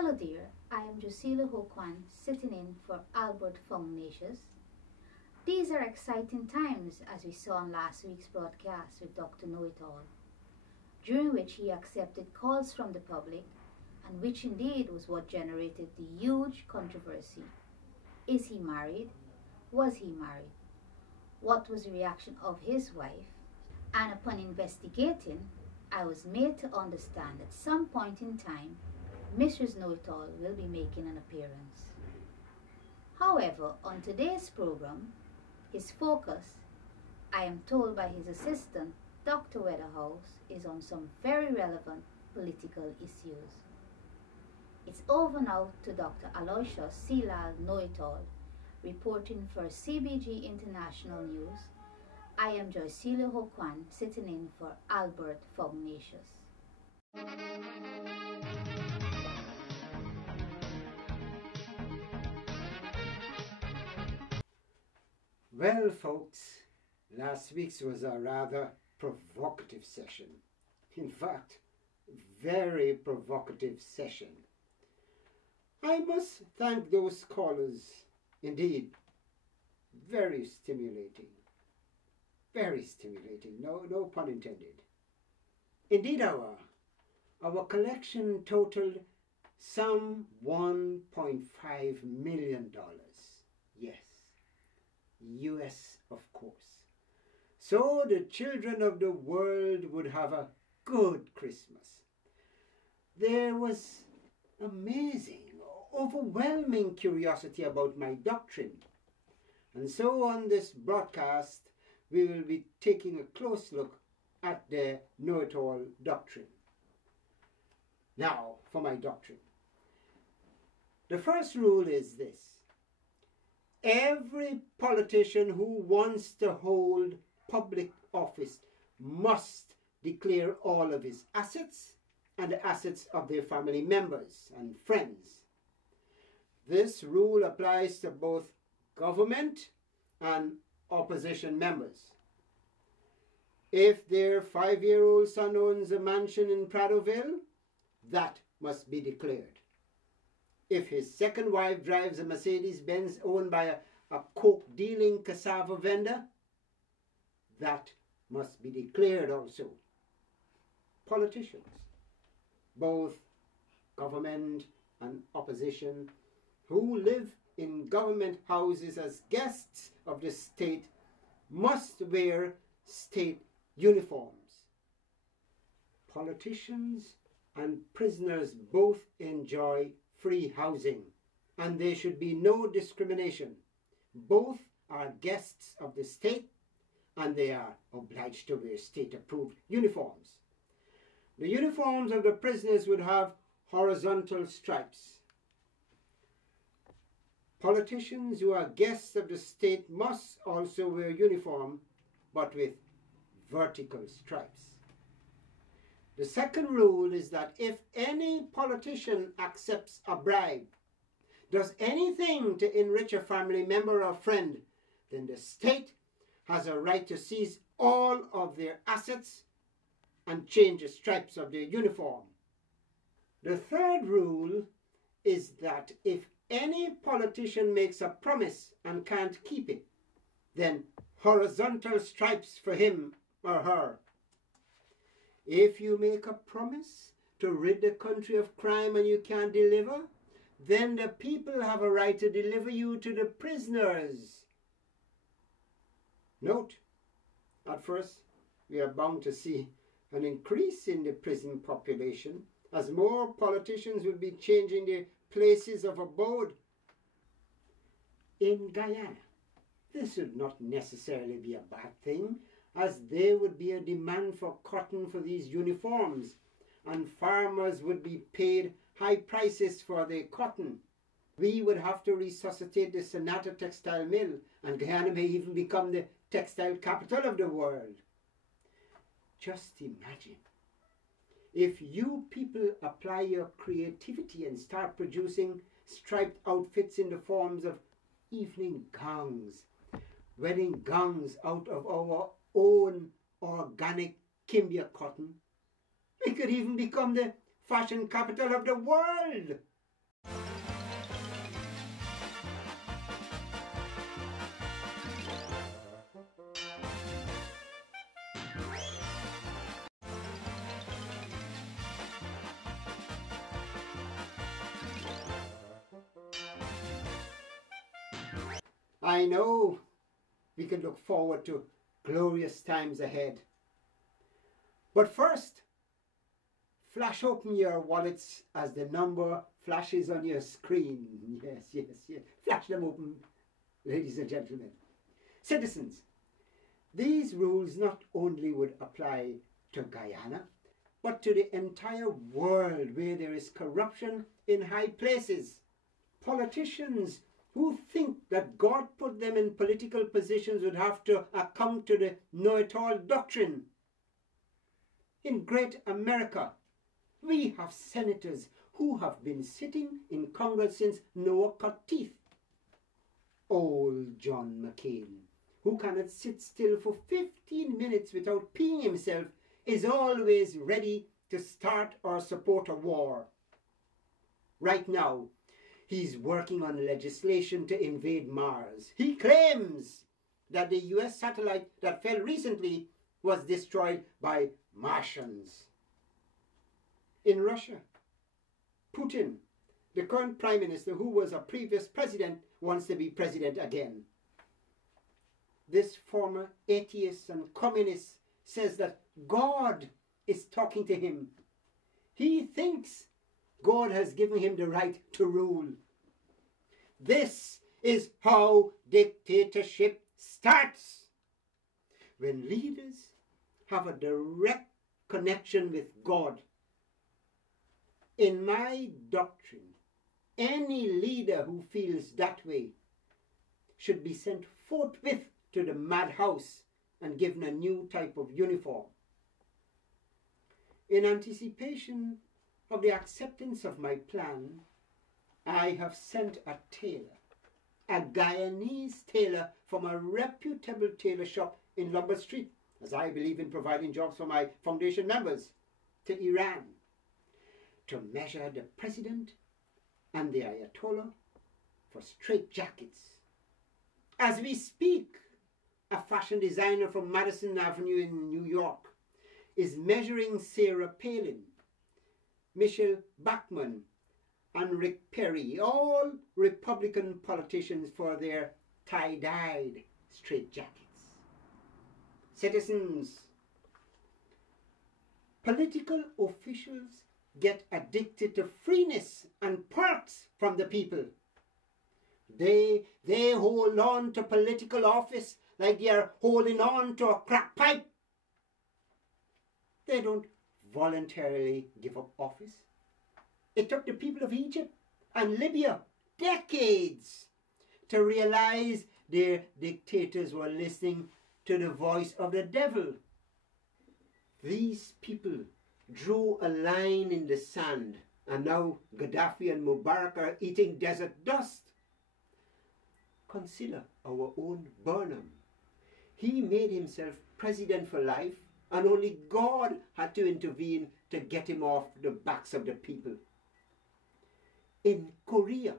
Hello dear, I am Drusilla Hokwan sitting in for Albert Foungnatius. These are exciting times as we saw on last week's broadcast with Dr. Know-It-All, during which he accepted calls from the public and which indeed was what generated the huge controversy. Is he married? Was he married? What was the reaction of his wife? And upon investigating, I was made to understand at some point in time Mrs. Know-It-All will be making an appearance. However, on today's program, his focus, I am told by his assistant, Dr. Weatherhouse, is on some very relevant political issues. It's over now to Dr. Aloysius Silal Know-It-All, reporting for CBG International News. I am Joycelia Hokwan, sitting in for Albert Foungnatius. Well, folks, last week's was a rather provocative session. In fact, very provocative session. I must thank those callers. Indeed, very stimulating. Very stimulating, no pun intended. Indeed, our collection totaled some $1.5 million. Yes. US, of course. So the children of the world would have a good Christmas. There was amazing, overwhelming curiosity about my doctrine. And so on this broadcast, we will be taking a close look at the Know-It-All doctrine. Now, for my doctrine. The first rule is this. Every politician who wants to hold public office must declare all of his assets and the assets of their family members and friends. This rule applies to both government and opposition members. If their 5-year-old son owns a mansion in Prattville, that must be declared. If his second wife drives a Mercedes-Benz owned by a coke-dealing cassava vendor, that must be declared also. Politicians, both government and opposition, who live in government houses as guests of the state, must wear state uniforms. Politicians and prisoners both enjoy free housing, and there should be no discrimination. Both are guests of the state, and they are obliged to wear state-approved uniforms. The uniforms of the prisoners would have horizontal stripes. Politicians who are guests of the state must also wear uniform, but with vertical stripes. The second rule is that if any politician accepts a bribe, does anything to enrich a family member or friend, then the state has a right to seize all of their assets and change the stripes of their uniform. The third rule is that if any politician makes a promise and can't keep it, then horizontal stripes for him or her. If you make a promise to rid the country of crime and you can't deliver, then the people have a right to deliver you to the prisoners. Note, at first, we are bound to see an increase in the prison population as more politicians will be changing their places of abode. In Guyana, this would not necessarily be a bad thing, as there would be a demand for cotton for these uniforms, and farmers would be paid high prices for their cotton. We would have to resuscitate the Sonata textile mill, and Guyana may even become the textile capital of the world. Just imagine, if you people apply your creativity and start producing striped outfits in the forms of evening gowns, wedding gowns out of our own organic Kimbia cotton, we could even become the fashion capital of the world. I know we can look forward to glorious times ahead. But first, flash open your wallets as the number flashes on your screen. Yes, yes, yes. Flash them open, ladies and gentlemen. Citizens, these rules not only would apply to Guyana, but to the entire world where there is corruption in high places. Politicians who think that God put them in political positions would have to account to the know-it-all doctrine. In great America, we have senators who have been sitting in Congress since Noah cut teeth. Old John McCain, who cannot sit still for 15 minutes without peeing himself, is always ready to start or support a war. Right now, he's working on legislation to invade Mars. He claims that the US satellite that fell recently was destroyed by Martians. In Russia, Putin, the current prime minister who was a previous president, wants to be president again. This former atheist and communist says that God is talking to him. He thinks God has given him the right to rule. This is how dictatorship starts. When leaders have a direct connection with God. In my doctrine, any leader who feels that way should be sent forthwith to the madhouse and given a new type of uniform. In anticipation of the acceptance of my plan, I have sent a tailor, a Guyanese tailor from a reputable tailor shop in Lombard Street, as I believe in providing jobs for my foundation members, to Iran, to measure the president and the Ayatollah for straitjackets. As we speak, a fashion designer from Madison Avenue in New York is measuring Sarah Palin, Michelle Bachmann, and Rick Perry, all Republican politicians, for their tie-dyed straitjackets. Citizens, political officials get addicted to freeness and perks from the people. They hold on to political office like they are holding on to a crack pipe. They don't voluntarily give up office. It took the people of Egypt and Libya decades to realize their dictators were listening to the voice of the devil. These people drew a line in the sand, and now Gaddafi and Mubarak are eating desert dust. Consider our own Burnham. He made himself president for life, and only God had to intervene to get him off the backs of the people. In Korea,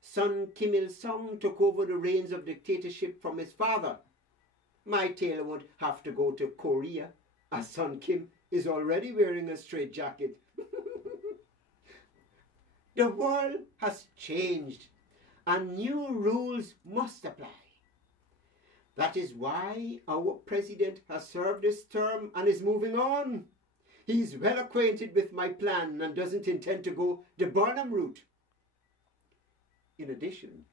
son Kim Il-sung took over the reins of dictatorship from his father. My tailor won't have to go to Korea, as son Kim is already wearing a straitjacket. The world has changed, and new rules must apply. That is why our president has served his term and is moving on. He's well acquainted with my plan and doesn't intend to go the Burnham route. In addition,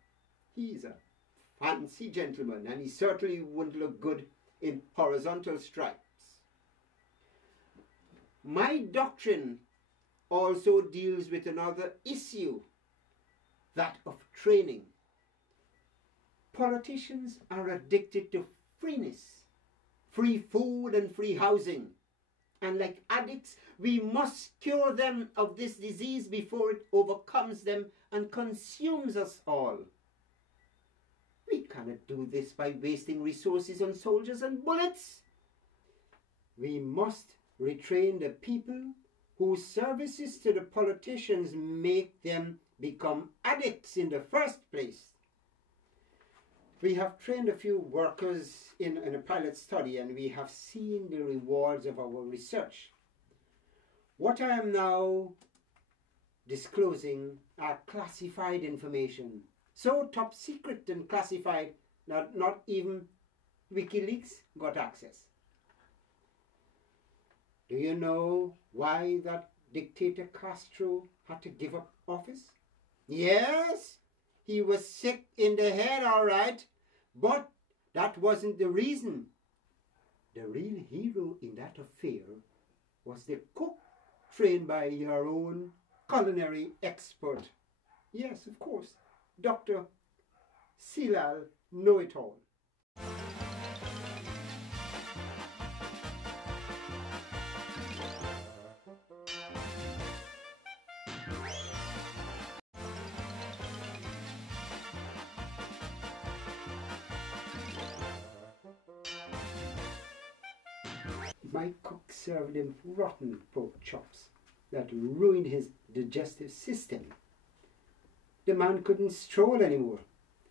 he's a fancy gentleman, and he certainly wouldn't look good in horizontal stripes. My doctrine also deals with another issue, that of training. Politicians are addicted to freeness, free food and free housing. And like addicts, we must cure them of this disease before it overcomes them and consumes us all. We cannot do this by wasting resources on soldiers and bullets. We must retrain the people whose services to the politicians make them become addicts in the first place. We have trained a few workers in a pilot study, and we have seen the rewards of our research. What I am now disclosing are classified information. So top secret and classified that not even WikiLeaks got access. Do you know why that dictator Castro had to give up office? Yes, he was sick in the head, all right, but that wasn't the reason. The real hero in that affair was the cook trained by your own culinary expert. Yes, of course, Dr. Silal Know-It-All. My cook served him rotten pork chops that ruined his digestive system. The man couldn't stroll anymore.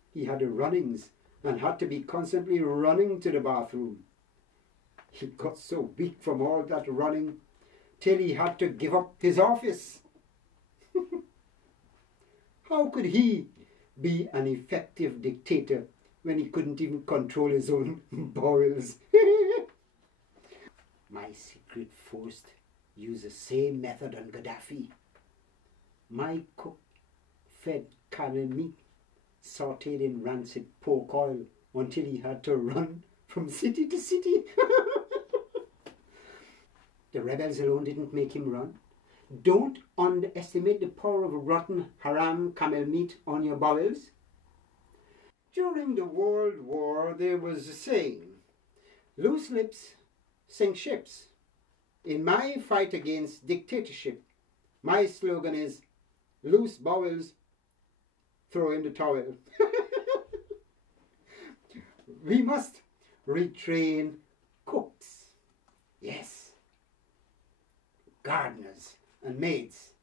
He had the runnings and had to be constantly running to the bathroom. He got so weak from all that running till he had to give up his office. How could he be an effective dictator when he couldn't even control his own bowels? My secret force used the same method on Gaddafi. My cook fed camel meat sauteed in rancid pork oil until he had to run from city to city. The rebels alone didn't make him run. Don't underestimate the power of rotten haram camel meat on your bowels. During the World War, there was a saying, loose lips sink ships. In my fight against dictatorship, my slogan is, loose bowels, throw in the towel. We must retrain cooks. Yes. Gardeners and maids.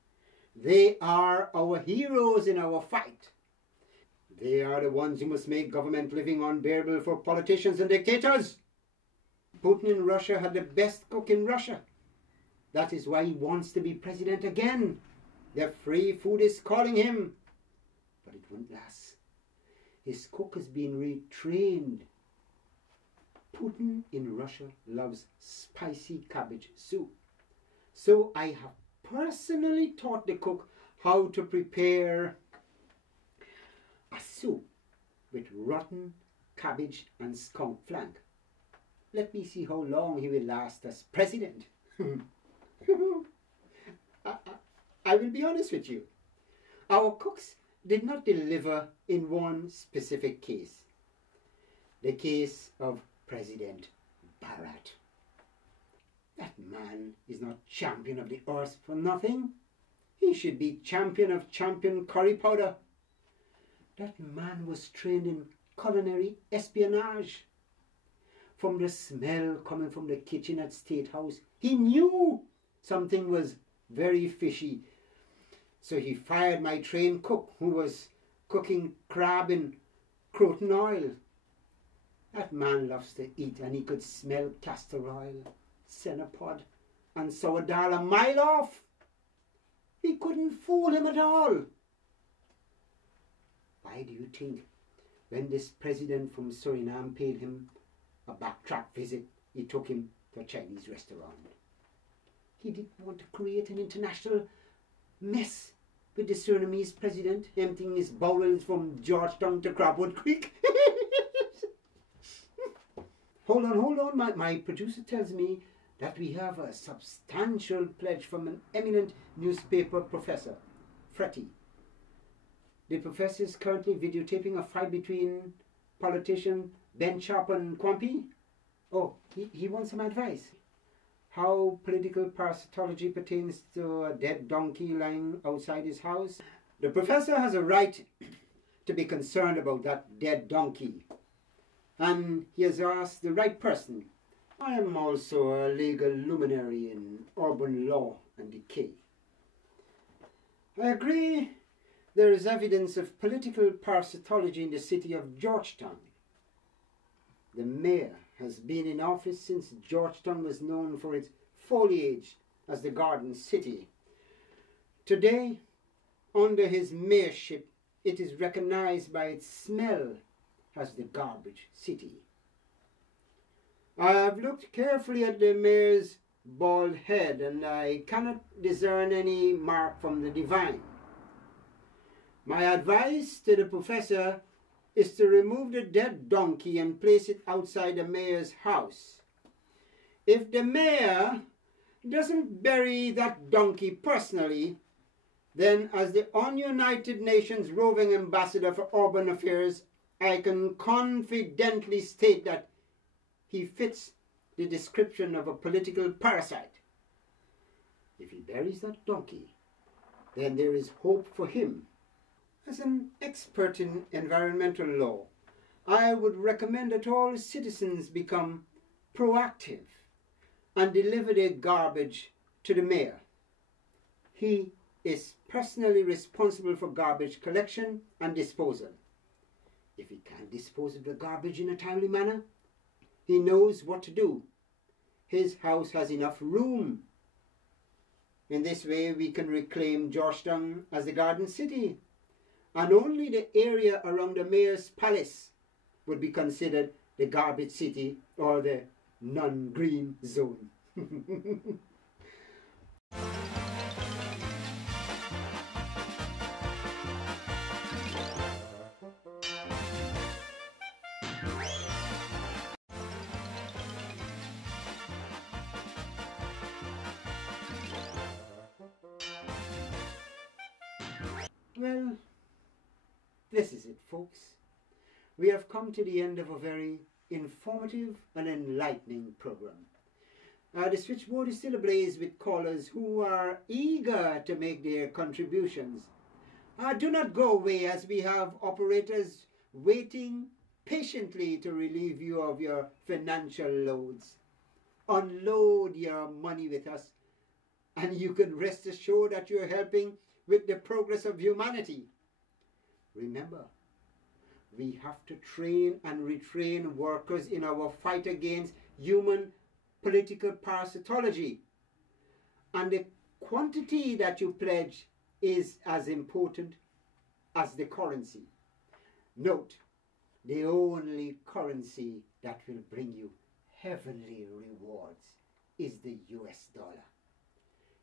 They are our heroes in our fight. They are the ones who must make government living unbearable for politicians and dictators. Putin in Russia had the best cook in Russia. That is why he wants to be president again. The free food is calling him. But it won't last. His cook has been retrained. Putin in Russia loves spicy cabbage soup. So I have personally taught the cook how to prepare a soup with rotten cabbage and skunk flank. Let me see how long he will last as president. I will be honest with you. Our cooks did not deliver in one specific case. The case of President Bharat. That man is not champion of the earth for nothing. He should be champion of champion curry powder. That man was trained in culinary espionage. From the smell coming from the kitchen at State House, he knew something was very fishy. So he fired my trained cook who was cooking crab in croton oil. That man loves to eat, and he could smell castor oil, senapod and sour dal a mile off. We couldn't fool him at all. Why do you think when this president from Suriname paid him a backtrack visit, he took him to a Chinese restaurant? He didn't want to create an international mess with the Surinamese president emptying his bowels from Georgetown to Crabwood Creek. Hold on. My producer tells me that we have a substantial pledge from an eminent newspaper professor, Fretty. The professor is currently videotaping a fight between politician Ben Sharp and Quampi. Oh, he wants some advice. How political parasitology pertains to a dead donkey lying outside his house. The professor has a right to be concerned about that dead donkey. And he has asked the right person. I am also a legal luminary in urban law and decay. I agree there is evidence of political parasitology in the city of Georgetown. The mayor has been in office since Georgetown was known for its foliage as the Garden City. Today, under his mayorship, it is recognized by its smell as the Garbage City. I have looked carefully at the mayor's bald head, and I cannot discern any mark from the divine. My advice to the professor is to remove the dead donkey and place it outside the mayor's house. If the mayor doesn't bury that donkey personally, then as the United Nations roving ambassador for urban affairs, I can confidently state that he fits the description of a political parasite. If he buries that donkey, then there is hope for him. As an expert in environmental law, I would recommend that all citizens become proactive and deliver their garbage to the mayor. He is personally responsible for garbage collection and disposal. If he can't dispose of the garbage in a timely manner, he knows what to do. His house has enough room. In this way, we can reclaim Georgetown as the Garden City, and only the area around the mayor's palace would be considered the Garbage City or the non-green zone. Well, this is it, folks. We have come to the end of a very informative and enlightening program. The switchboard is still ablaze with callers who are eager to make their contributions. Do not go away, as we have operators waiting patiently to relieve you of your financial loads. Unload your money with us, and you can rest assured that you're helping with the progress of humanity. Remember, we have to train and retrain workers in our fight against human political parasitology. And the quantity that you pledge is as important as the currency. Note, the only currency that will bring you heavenly rewards is the US dollar.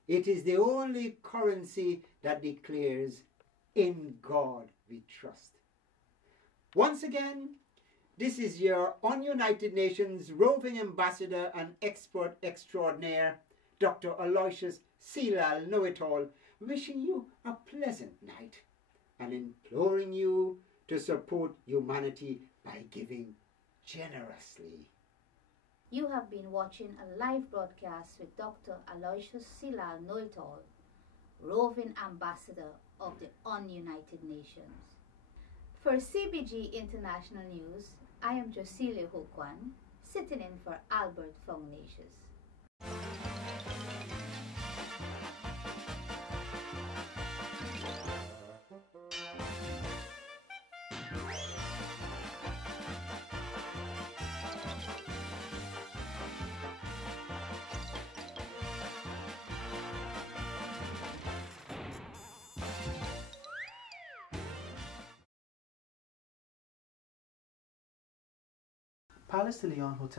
It is the only currency that declares, "In God we trust." Once again, this is your United Nations roving ambassador and expert extraordinaire, Dr. Aloysius Seelal Know-It-All, wishing you a pleasant night and imploring you to support humanity by giving generously. You have been watching a live broadcast with Dr. Aloysius Seelal Know-It-All, roving ambassador of the United Nations. For CBG International News, I am Josilia Hokwan, sitting in for Albert Foundacious. Palace de Leon Hotel